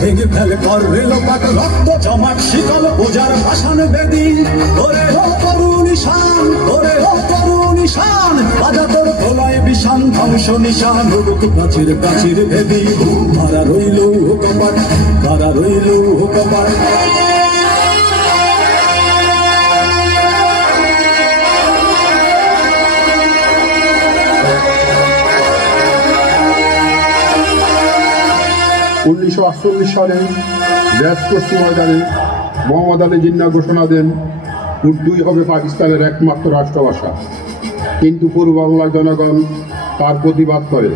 ভেঙে ফেলে কর রেলপাট রক্ত জমাট শীতল বোঝার ভাষণ বেদি ওরে ও তরুণ ঈশান ওরে ও তরুণ ঈশান বাজা তোর ভোলায় বিষান ধ্বংস নিশান রুক প্রাচীর প্রাচীর ভেদি তারা রইল কপাট তারা রইল কপাট 1948 সালে ব্যাসকোর্সি ময়দানে মোহাম্মদ আলী জিন্নাহ ঘোষণা দেন উর্দুই হবে পাকিস্তানের একমাত্র রাষ্ট্রভাষা। কিন্তু পূর্ব বাংলার জনগণ তার প্রতিবাদ করে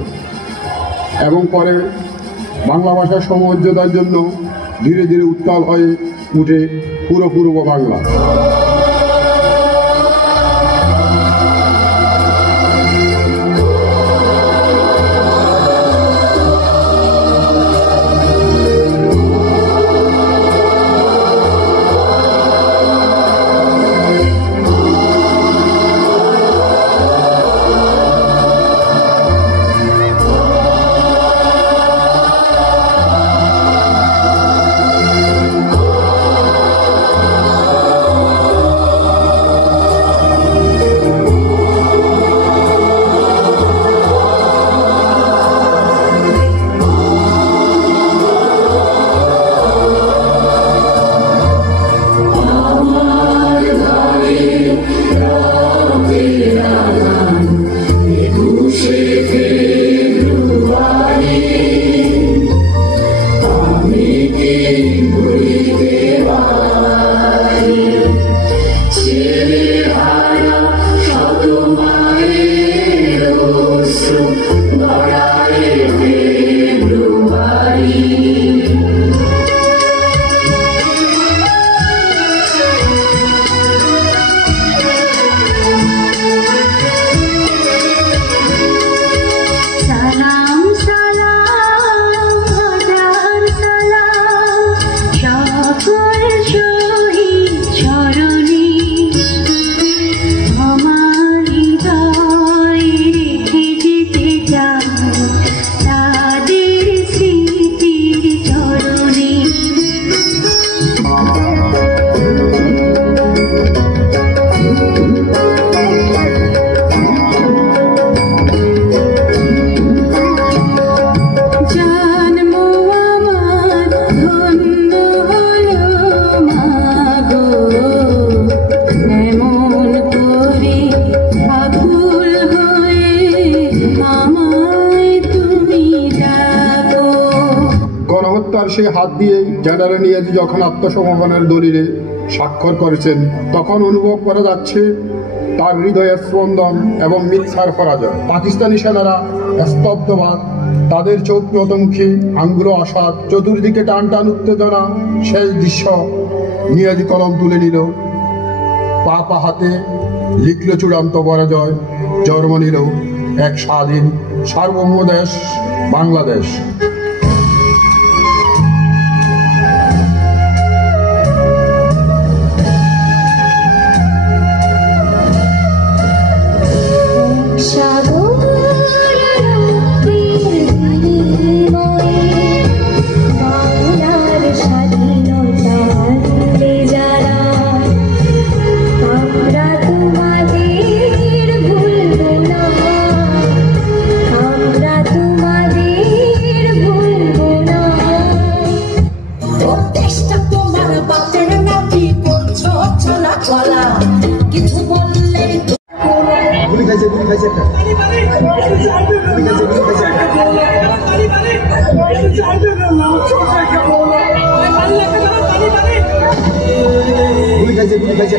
এবং পরে বাংলা ভাষার সমমর্যাদার জন্য ধীরে ধীরে উত্তাল হয়ে উঠে পুরো পূর্ব বাংলা। 1970 সেই হাত দিয়ে জেনারেল নিয়াজি যখন আত্মসমর্পণের দলিলে স্বাক্ষর করেছেন তখন অনুভব করা যাচ্ছে তার হৃদয়ের স্পন্দন এবং মিথ্যার পরাজয়। পাকিস্তানি সেনারা স্তব্ধবাদ, তাদের চোখ নতমুখী, আঙ্গুল আসাদ, চতুর্দিকে টান টান উত্তেজনা। সেই দৃশ্য নিয়াজি কলম তুলে নিল, পা হাতে লিখল চূড়ান্ত পরাজয়, জন্ম নিল এক স্বাধীন সার্বভৌম দেশ বাংলাদেশ। গুলি খাইছে